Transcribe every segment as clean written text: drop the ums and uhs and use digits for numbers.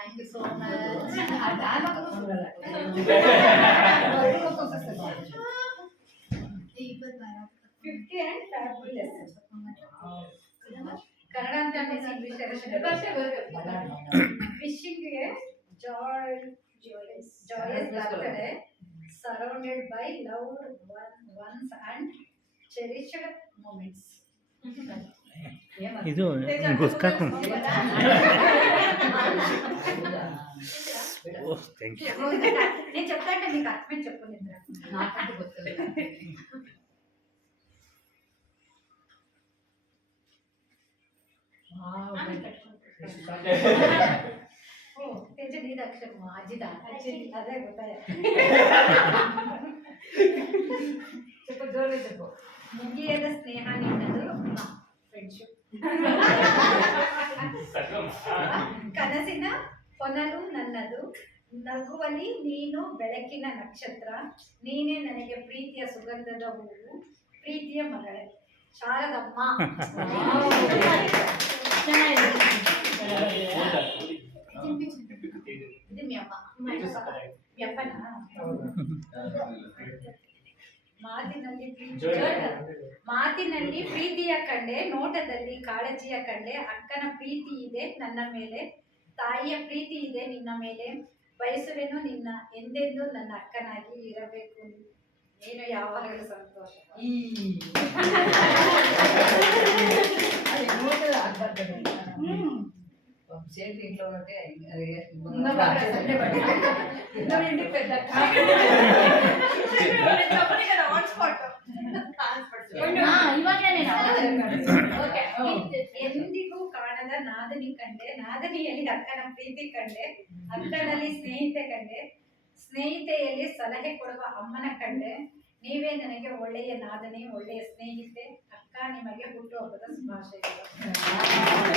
Thank you so much. Ada apa tuh? Fifty and fabulous. Kannada ಅಂತ English wishing A joyous birthday surrounded by loved ones and cherished moments. ಇದು ಗುಸ್ಕಾಕು thank you. నేను చెప్తాంటే మీకు అర్థమే చెప్పు నిద్ర నాకంటే గుర్తులేదు. ಓ ತೇಜ ನೀದ ಅಕ್ಷರ ಅಜ್ಜಿದ ಅಜ್ಜಿ ಅದೇ ಗೊತ್ತಾಯ చెప్పు జోరు చెప్పు ಮುಗಿಯದ ಸ್ನೇಹ ನಿನ್ನದು ಫ್ರೆಂಡ್ಶಿಪ್ ಕನಸಿನ ಹೊನಲು ನನ್ನದು ನಗುವಲಿ ನೀನು ಬೆಳಕಿನ ನಕ್ಷತ್ರ ನೀನೇ ನನಗೆ ಪ್ರೀತಿಯ ಸುಗಂಧದ ಹೂವು ಪ್ರೀತಿಯ ಮಗಳೇ ಶಾರದಮ್ಮ ಇದು మీ అమ్మ మీ అಪ್ಪనా ಮಾತಿನಲ್ಲಿ ಪ್ರೀತಿಯ ಕಂಡೆ ನೋಟದಲ್ಲಿ ಕಾಳಜಿಯ ಕಂಡೆ ಅಕ್ಕನ ಪ್ರೀತಿ ಇದೆ ನನ್ನ ಮೇಲೆ ತಾಯಿಯ ಪ್ರೀತಿ ಇದೆ ನಿನ್ನ ಮೇಲೆ ಬಯಸುವೆನು ನಿನ್ನ ಎಂದೆಂದು ನನ್ನ ಅಕ್ಕನಾಗಿ ಇರಬೇಕು ನೀನು ಯಾವಾಗಲೂ ಸಂತೋಷ చేతి ఇంట్లో ఉంటే ಎಂದಿಗೂ ಕಾಣದ ನಾದನಿ ಕಂಡೆ ನಾದನಿಯಲ್ಲಿ ಅಕ್ಕನ ಪ್ರೀತಿ ಕಂಡೆ ಅಕ್ಕನಲ್ಲಿ ಸ್ನೇಹಿತೆ ಕಂಡೆ ಸ್ನೇಹಿತೆಯಲ್ಲಿ ಸಲಹೆ ಕೊಡುವ ಅಮ್ಮನ ಕಂಡೆ ನೀವೇ ನನಗೆ ಒಳ್ಳೆಯ ನಾದನಿ ಒಳ್ಳೆಯ ಸ್ನೇಹಿತೆ ಅಕ್ಕ ನಿಮಗೆ ಹುಟ್ಟುಹಬ್ಬದ ಶುಭಾಶಯಗಳು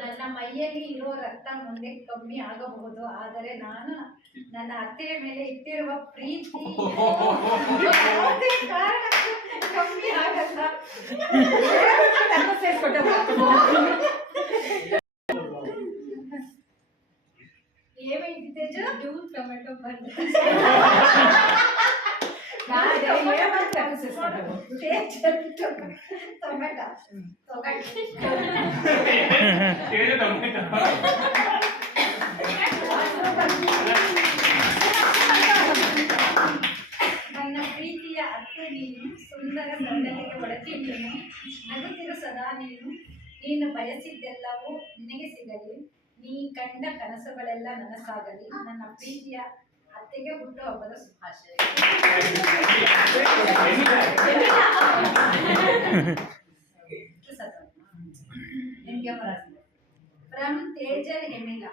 ನನ್ನ ಮೈಯಲ್ಲಿ ಇರುವ ರಕ್ತ ಮುಂದೆ ಕಮ್ಮಿ ಆಗಬಹುದು ಆದರೆ ನಾನು ನನ್ನ ಅತ್ತೆಯ ಮೇಲೆ ಇಟ್ಟಿರುವ ಪ್ರೀತಿ ಯಾವುದೇ ಕಾರಣಕ್ಕೂ ಕಮ್ಮಿ ಆಗಲ್ಲ ఏమైంది తేజ టొమాటో ನನ್ನ ಪ್ರೀತಿಯ ಅತ್ತೆ ನೀನು ಸುಂದರ ಸಂದನಿಗೆ ಒಡತಿ ನೀನು ನಗುತ್ತಿರು ಸದಾ ನೀನು ಬಯಸಿದ್ದೆಲ್ಲವೂ ನಿನಗೆ ಸಿಗಲಿ ನೀ ಕಂಡ ಕನಸುಗಳೆಲ್ಲ ನನಸಾಗಲಿ ನನ್ನ ಪ್ರೀತಿಯ ಅತ್ತೆಗೆ ಹುಟ್ಟುಹಬ್ಬದ ಶುಭಾಶಯ ಫ್ರಮ್ ತೇಜಲ್ ಹೆಮಿಲಾ